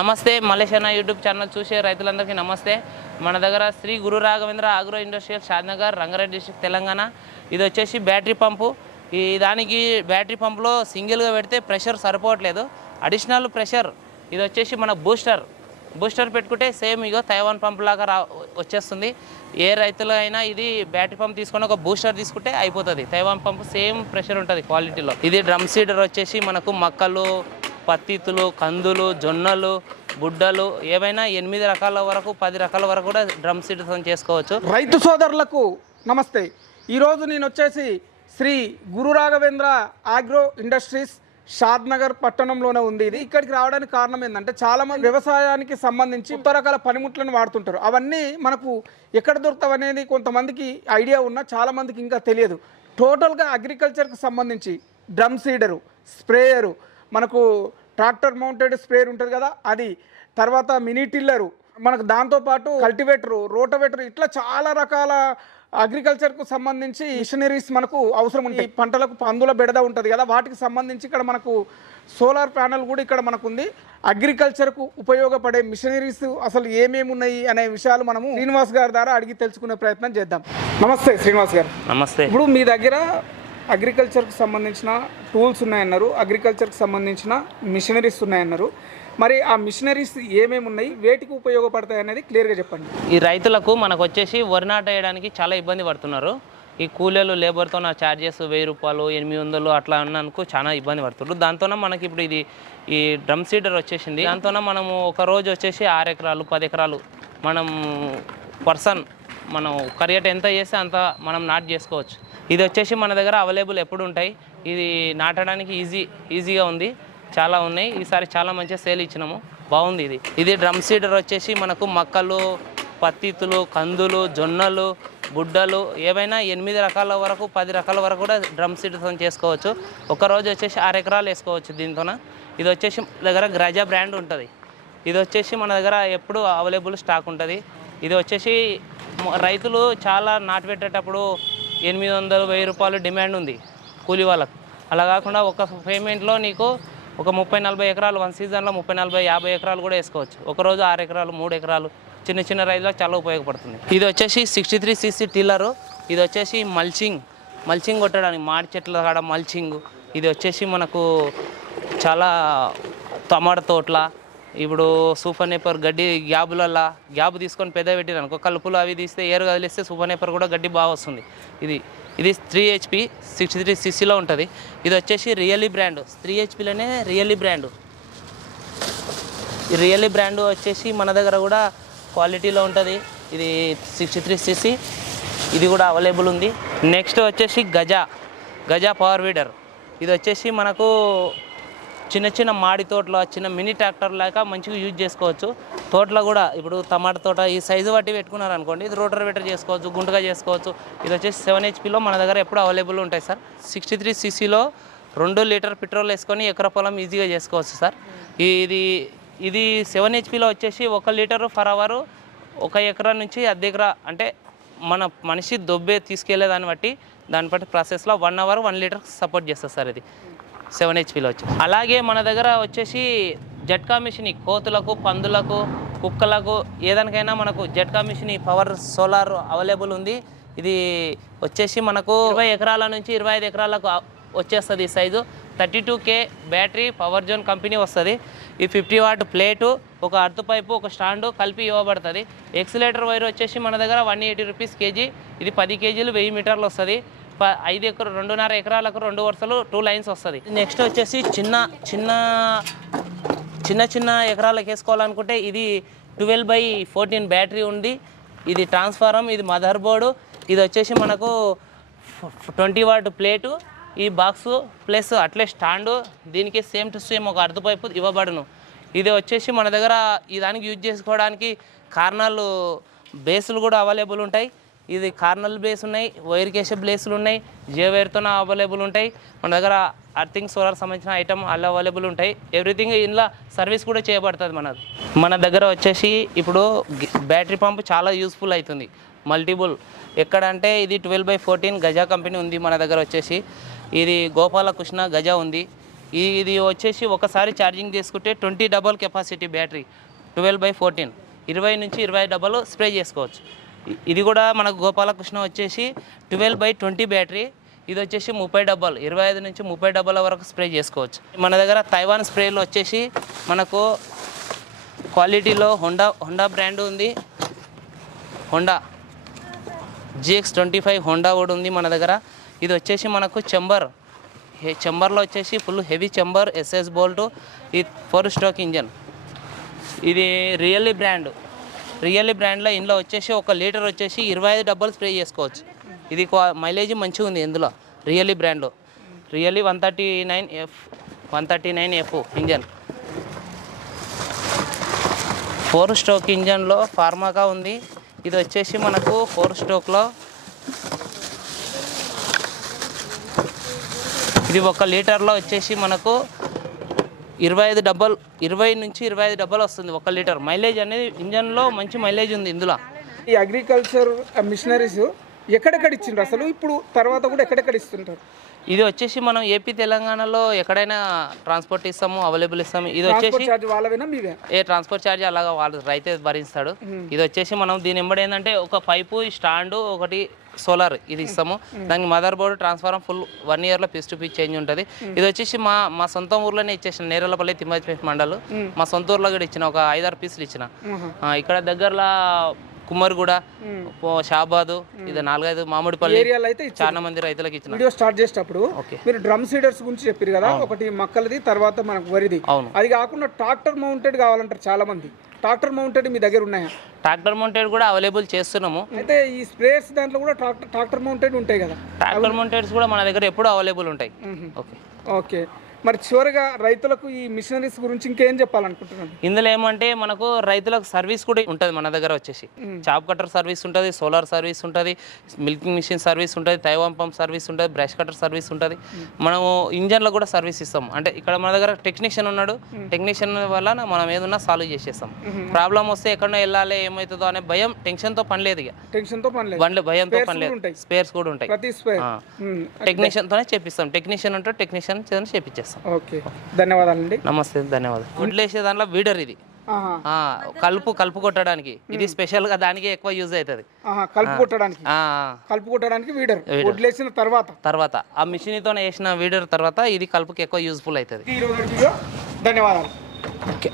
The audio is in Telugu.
నమస్తే మలేషియా యూట్యూబ్ ఛానల్ చూసే రైతులందరికీ నమస్తే. మన దగ్గర Shri Guru Raghavendra agro industrial Shadnagar Rangareddy district Telangana. ఇది వచ్చేసి బ్యాటరీ పంపు. ఈ దానికి బ్యాటరీ పంపులో సింగిల్గా పెడితే ప్రెషర్ సరిపోవట్లేదు. అడిషనల్ ప్రెషర్ ఇది వచ్చేసి మన బూస్టర్. బూస్టర్ పెట్టుకుంటే సేమ్ ఇగో తైవాన్ పంప్ లాగా రా వచ్చేస్తుంది. ఏ రైతులు అయినా ఇది బ్యాటరీ పంప్ తీసుకొని ఒక బూస్టర్ తీసుకుంటే అయిపోతుంది. తైవాన్ పంప్ సేమ్ ప్రెషర్ ఉంటుంది క్వాలిటీలో. ఇది డ్రమ్ సీడర్ వచ్చేసి మనకు మక్కలు పత్తితులు కందులు జొన్నలు గుడ్డలు ఏవైనా ఎనిమిది రకాల వరకు పది రకాల వరకు కూడా డ్రమ్ సీడర్స్ చేసుకోవచ్చు. రైతు సోదరులకు నమస్తే. ఈరోజు నేను వచ్చేసి Shri Guru Raghavendra agro industries Shadnagar పట్టణంలోనే ఉంది. ఇది ఇక్కడికి రావడానికి కారణం ఏంటంటే చాలా మంది వ్యవసాయానికి సంబంధించి కొత్త రకాల పనిముట్లను వాడుతుంటారు. అవన్నీ మనకు ఎక్కడ దొరుకుతావు అనేది కొంతమందికి ఐడియా ఉన్నా చాలా మందికి ఇంకా తెలియదు. టోటల్గా అగ్రికల్చర్కి సంబంధించి డ్రమ్ సీడరు స్ప్రేయరు మనకు ట్రాక్టర్ మౌంటెడ్ స్ప్రేయర్ ఉంటుంది కదా అది. తర్వాత మినీ టిల్లరు మనకు దాంతోపాటు కల్టివేటరు రోటవేటర్ ఇట్లా చాలా రకాల అగ్రికల్చర్కు సంబంధించి మిషనరీస్ మనకు అవసరం ఉంటాయి. పంటలకు పందుల బెడద ఉంటుంది కదా వాటికి సంబంధించి ఇక్కడ మనకు సోలార్ ప్యానల్ కూడా ఇక్కడ మనకు ఉంది అగ్రికల్చర్కు ఉపయోగపడే మిషనరీస్ అసలు ఏమేమి ఉన్నాయి అనే విషయాలు మనము శ్రీనివాస్ గారి ద్వారా అడిగి తెలుసుకునే ప్రయత్నం చేద్దాం. నమస్తే శ్రీనివాస్ గారు. నమస్తే. ఇప్పుడు మీ దగ్గర అగ్రికల్చర్కి సంబంధించిన టూల్స్ ఉన్నాయన్నారు. అగ్రికల్చర్కి సంబంధించిన మిషనరీస్ ఉన్నాయన్నారు. మరి ఆ మిషనరీస్ ఏమేమి ఉన్నాయి? వేటికి ఉపయోగపడతాయి అనేది క్లియర్గా చెప్పండి. ఈ రైతులకు మనకు వచ్చేసి వరి నాట వేయడానికి చాలా ఇబ్బంది పడుతున్నారు. ఈ కూలీలు లేబర్తో నా ఛార్జెస్ వెయ్యి రూపాయలు ఎనిమిది వందలు అట్లా అన్నందుకు చాలా ఇబ్బంది పడుతున్నారు. దాంతోనే మనకి ఇప్పుడు ఇది ఈ డ్రమ్ సీడర్ వచ్చేసింది. దాంతోనే మనము ఒక రోజు వచ్చేసి ఆరు ఎకరాలు పది ఎకరాలు మనం పర్సన్ మనం కరియట్ ఎంత చేస్తే అంత మనం నాట్ చేసుకోవచ్చు. ఇది వచ్చేసి మన దగ్గర అవైలబుల్ ఎప్పుడు ఉంటాయి. ఇది నాటడానికి ఈజీ ఈజీగా ఉంది. చాలా ఉన్నాయి. ఈసారి చాలా మంచిగా సేల్ ఇచ్చినాము. బాగుంది ఇది. ఇది డ్రమ్ సీడర్ వచ్చేసి మనకు మక్కలు పత్తితులు కందులు జొన్నలు బుడ్డలు ఏవైనా ఎనిమిది రకాల వరకు పది రకాల వరకు కూడా డ్రమ్ సీడర్తో చేసుకోవచ్చు. ఒక రోజు వచ్చేసి ఆరు ఎకరాలు వేసుకోవచ్చు దీంతోన. ఇది వచ్చేసి దగ్గర గ్రజ బ్రాండ్ ఉంటుంది. ఇది వచ్చేసి మన దగ్గర ఎప్పుడు అవైలబుల్ స్టాక్ ఉంటుంది. ఇది వచ్చేసి రైతులు చాలా నాటు పెట్టేటప్పుడు ఎనిమిది వందలు వెయ్యి రూపాయలు డిమాండ్ ఉంది కూలీ వాళ్ళకు. అలా కాకుండా ఒక పేమెంట్లో నీకు ఒక ముప్పై నలభై ఎకరాలు వన్ సీజన్లో ముప్పై నలభై యాభై ఎకరాలు కూడా వేసుకోవచ్చు. ఒక రోజు ఆరు ఎకరాలు మూడు ఎకరాలు చిన్న చిన్న రైతులకు చాలా ఉపయోగపడుతుంది. ఇది వచ్చేసి సిక్స్టీ త్రీ సీసీ టిల్లరు ఇది వచ్చేసి మల్చింగ్ మల్చింగ్ కొట్టడానికి మాడి చెట్ల కాడ మల్చింగ్ ఇది వచ్చేసి మనకు చాలా టమాటా తోటల ఇప్పుడు సూపర్ నేపర్ గడ్డి గ్యాబులల్లా గ్యాబ్ తీసుకొని పెద్ద పెట్టిన అనుకో కలుపులు అవి తీస్తే ఏరు కదిలిస్తే సూపర్ నేపర్ కూడా గడ్డి బాగా వస్తుంది. ఇది ఇది త్రీ హెచ్పి సిక్స్టీ త్రీ సిసిలో ఉంటుంది. ఇది వచ్చేసి రియల్లీ బ్రాండ్. త్రీ హెచ్పిలోనే రియల్లీ బ్రాండ్. రియల్లీ బ్రాండ్ వచ్చేసి మన దగ్గర కూడా క్వాలిటీలో ఉంటుంది. ఇది సిక్స్టీ త్రీ సిసి ఇది కూడా అవైలబుల్ ఉంది. నెక్స్ట్ వచ్చేసి గజా గజా పవర్ వీడర్. ఇది వచ్చేసి మనకు చిన్న చిన్న మాడి తోటలో చిన్న మినీ ట్రాక్టర్ లాగా మంచిగా యూజ్ చేసుకోవచ్చు. తోటలో కూడా ఇప్పుడు టమాటా తోట ఈ సైజు బట్టి పెట్టుకున్నారు అనుకోండి ఇది రోటర్ వెటర్ చేసుకోవచ్చు గుంటగా చేసుకోవచ్చు. ఇది వచ్చేసి సెవెన్ హెచ్పిలో మన దగ్గర ఎప్పుడు అవైలబుల్ ఉంటాయి సార్. సిక్స్టీ త్రీ సీసీలో రెండు లీటర్ పెట్రోల్ వేసుకొని ఎకర పొలం ఈజీగా చేసుకోవచ్చు సార్. ఇది ఇది సెవెన్ హెచ్పిలో వచ్చేసి ఒక లీటరు ఫర్ అవర్ ఒక ఎకరా నుంచి అర్ధ ఎకరా అంటే మన మనిషి దొబ్బే తీసుకెళ్ళే దాన్ని బట్టి దాన్ని బట్టి ప్రాసెస్లో one hour one litre support చేస్తుంది సార్ ఇది. సెవెన్ హెచ్పిలో వచ్చి అలాగే మన దగ్గర వచ్చేసి జట్కా మిషన్ ఈ కోతులకు పందులకు కుక్కలకు ఏదానికైనా మనకు జట్కా మిషన్ పవర్ సోలార్ అవైలబుల్ ఉంది. ఇది వచ్చేసి మనకు ఇరవై ఎకరాల నుంచి ఇరవై ఐదు ఎకరాలకు వచ్చేస్తుంది ఈ size. Thirty two K battery power zone company వస్తుంది. ఈ ఫిఫ్టీ వాట్ ప్లేటు ఒక అర్త్ పైపు ఒక స్టాండు కలిపి ఇవ్వబడుతుంది. ఎక్సిలేటర్ వైర్ వచ్చేసి మన దగ్గర వన్ ఎయిటీ రూపీస్ కేజీ. ఇది పది కేజీలు వెయ్యి మీటర్లు వస్తుంది. ఐదు ఎకర రెండున్నర ఎకరాలకు రెండు వరుసలు టూ లైన్స్ వస్తుంది. నెక్స్ట్ వచ్చేసి చిన్న చిన్న చిన్న చిన్న ఎకరాలకు వేసుకోవాలనుకుంటే ఇది ట్వెల్వ్ బై ఫోర్టీన్ బ్యాటరీ ఉంది. ఇది ట్రాన్స్ఫారం ఇది మదర్ బోర్డు. ఇది వచ్చేసి మనకు ట్వంటీ వాట్ ప్లేటు ఈ బాక్స్ ప్లస్ అట్లే స్టాండు. దీనికి సేమ్ టు సేమ్ ఒక అర్ధ పైపు ఇవ్వబడును. ఇది వచ్చేసి మన దగ్గర ఈ దానికి యూజ్ చేసుకోవడానికి కారణాలు బేసులు కూడా అవైలబుల్ ఉంటాయి. ఇది కార్నల్ బ్లేస్ ఉన్నాయి వైర్ కేసే బేస్లు ఉన్నాయి జియో వైర్తో అవైలబుల్ ఉంటాయి. మన దగ్గర అర్థింగ్ సోలార్ సంబంధించిన ఐటమ్ అలా అవైలబుల్ ఉంటాయి. ఎవ్రీథింగ్ ఇందులో సర్వీస్ కూడా చేయబడుతుంది మనది. మన దగ్గర వచ్చేసి ఇప్పుడు బ్యాటరీ పంప్ చాలా యూస్ఫుల్ అవుతుంది. మల్టిపుల్. ఎక్కడంటే ఇది ట్వెల్వ్ బై ఫోర్టీన్ గజా కంపెనీ ఉంది మన దగ్గర వచ్చేసి. ఇది గోపాలకృష్ణ గజా ఉంది. ఇది వచ్చేసి ఒకసారి ఛార్జింగ్ తీసుకుంటే twenty double capacity battery twelve by fourteen. ఇరవై నుంచి ఇరవై డబల్ స్ప్రే చేసుకోవచ్చు. ఇది కూడా మనకు గోపాలకృష్ణ వచ్చేసి ట్వెల్వ్ బై ట్వంటీ బ్యాటరీ. ఇది వచ్చేసి ముప్పై డబ్బాలు ఇరవై ఐదు నుంచి ముప్పై డబ్బాల వరకు స్ప్రే చేసుకోవచ్చు. మన దగ్గర తైవాన్ స్ప్రేలు వచ్చేసి మనకు క్వాలిటీలో హోండా హోండా బ్రాండ్ ఉంది. Honda GX twenty five Honda కూడా ఉంది మన దగ్గర. ఇది వచ్చేసి మనకు చెంబర్ చెంబర్లో వచ్చేసి full heavy chamber SS bolt ఇది ఫోర్ స్ట్రోక్ ఇంజన్. ఇది రియల్లీ బ్రాండ్. రియల్లీ బ్రాండ్లో ఇందులో వచ్చేసి ఒక లీటర్ వచ్చేసి ఇరవై ఐదు డబ్బాలు స్ప్రే చేసుకోవచ్చు. ఇది మైలేజ్ మంచిగా ఉంది ఇందులో రియల్లీ బ్రాండ్లో really one thirty nine F one thirty nine F engine. Four stroke ఇంజన్లో ఫార్మాగా ఉంది. ఇది వచ్చేసి మనకు ఫోర్ స్ట్రోక్లో ఇది ఒక లీటర్లో వచ్చేసి మనకు ఇరవై ఐదు డబ్బల్ ఇరవై నుంచి ఇరవై ఐదు డబ్బలు వస్తుంది ఒక లీటర్. మైలేజ్ అనేది ఇంజన్లో మంచి మైలేజ్ ఉంది ఇందులో. ఈ అగ్రికల్చర్ మిషనరీస్ ఎక్కడెక్కడ ఇచ్చిండ్రు? అసలు ఇప్పుడు తర్వాత కూడా ఎక్కడెక్కడ ఇస్తుంటారు? ఇది వచ్చేసి మనం ఏపీ తెలంగాణలో ఎక్కడైనా ట్రాన్స్పోర్ట్ ఇస్తాము అవైలబుల్ ఇస్తాము. ఇది వచ్చేసి ఏ ట్రాన్స్పోర్ట్ ఛార్జ్ అలాగా వాళ్ళు రైతే భరిస్తాడు. ఇది వచ్చేసి మనం దీని ఎంబడి ఏంటంటే ఒక పైపు స్టాండ్ ఒకటి సోలార్ ఇది ఇస్తాము. దానికి mother board transform full one ఇయర్లో పీస్ టు పీస్ చేంజ్ ఉంటుంది. ఇది వచ్చేసి మా మా సొంత ఊర్లోనే ఇచ్చేసిన నేరలపల్లి తిమ్మపేట మండలు. మా సొంత ఊర్లో కూడా ఇచ్చిన ఒక ఐదారు పీసులు ఇచ్చిన. ఇక్కడ దగ్గరలో కుమ్మరిగూడ షాబాదు ఇది నాలుగైదు మామిడిపల్లి ఏరియాలో అయితే ఇచ్చారు. చాలా మంది రైతులకు ఇచ్చిన. వీడియో స్టార్ట్ చేసేటప్పుడు. మీరు డ్రమ్ సీడర్స్ గురించి చెప్పారు కదా ఒకటి మక్కలది తర్వాత మనకు వరిది. అవును. అది కాకుండా ట్రాక్టర్ మౌంటెడ్ కావాలంటారు చాలా మంది ట్రాక్టర్ మౌంటెడ్ మీ దగ్గర ఉన్నాయా? ట్రాక్టర్ మౌంటెడ్ కూడా అవైలబుల్ చేస్తున్నాము. అయితే ఈ స్ప్రేయర్స్ దాంట్లో కూడా ట్రాక్టర్ ట్రాక్టర్ మౌంటెడ్ ఉంటాయి కదా. ట్రాక్టర్ మౌంటెడ్స్ కూడా మన దగ్గర ఎప్పుడూ అవైలబుల్ ఉంటాయి. ఓకే. ఓకే. మరి చివరిగా రైతులకు ఈ మిషనరీస్ గురించి ఇంకేం చెప్పాలనుకుంటున్నాను ఇందులో ఏమంటే మనకు రైతులకు సర్వీస్ కూడా ఉంటుంది మన దగ్గర వచ్చేసి. చాప్ కట్టర్ సర్వీస్ ఉంటుంది సోలార్ సర్వీస్ ఉంటుంది మిల్కింగ్ మిషన్ సర్వీస్ ఉంటుంది తైవాన్ పంప్ సర్వీస్ ఉంటుంది బ్రష్ కట్టర్ సర్వీస్ ఉంటుంది. మనము ఇంజన్లో కూడా సర్వీస్ ఇస్తాం. అంటే ఇక్కడ మన దగ్గర టెక్నీషియన్ ఉన్నాడు. టెక్నీషియన్ వల్ల మనం ఏదన్నా సాల్వ్ చేసేస్తాం. ప్రాబ్లం వస్తే ఎక్కడో వెళ్ళాలి ఏమవుతుందో అనే భయం టెన్షన్తో పని లేదు ఇక. టెన్షన్తో పని లేదు. బండ్లు భయంతో పని లేదు. స్పేర్స్ కూడా ఉంటాయి. టెక్నీషియన్తోనే చేపిస్తాం. టెక్నీషియన్ ఉంటే టెక్నీషియన్ ఓకే. ధన్యవాదాలండి. నమస్తే ధన్యవాదాలు. గుడ్లు వేసే దాంట్లో వీడర్ ఇది. ఆహా. ఆ, కలుపు కలుపు కొట్టడానికి. ఇది స్పెషల్గా దానికి ఎక్కువ యూజ్ అవుతుంది. ఆహా కలుపు కొట్టడానికి. ఆ, కలుపు కొట్టడానికి వీడర్. వడ్లేసిన తర్వాత. తర్వాత. ఆ మిషన్తో వేసిన వీడర్ తర్వాత ఇది కలుపుకి ఎక్కువ యూజ్ఫుల్ అవుతుంది. ఈ రోజు వీడియో ధన్యవాదాలు. ఓకే.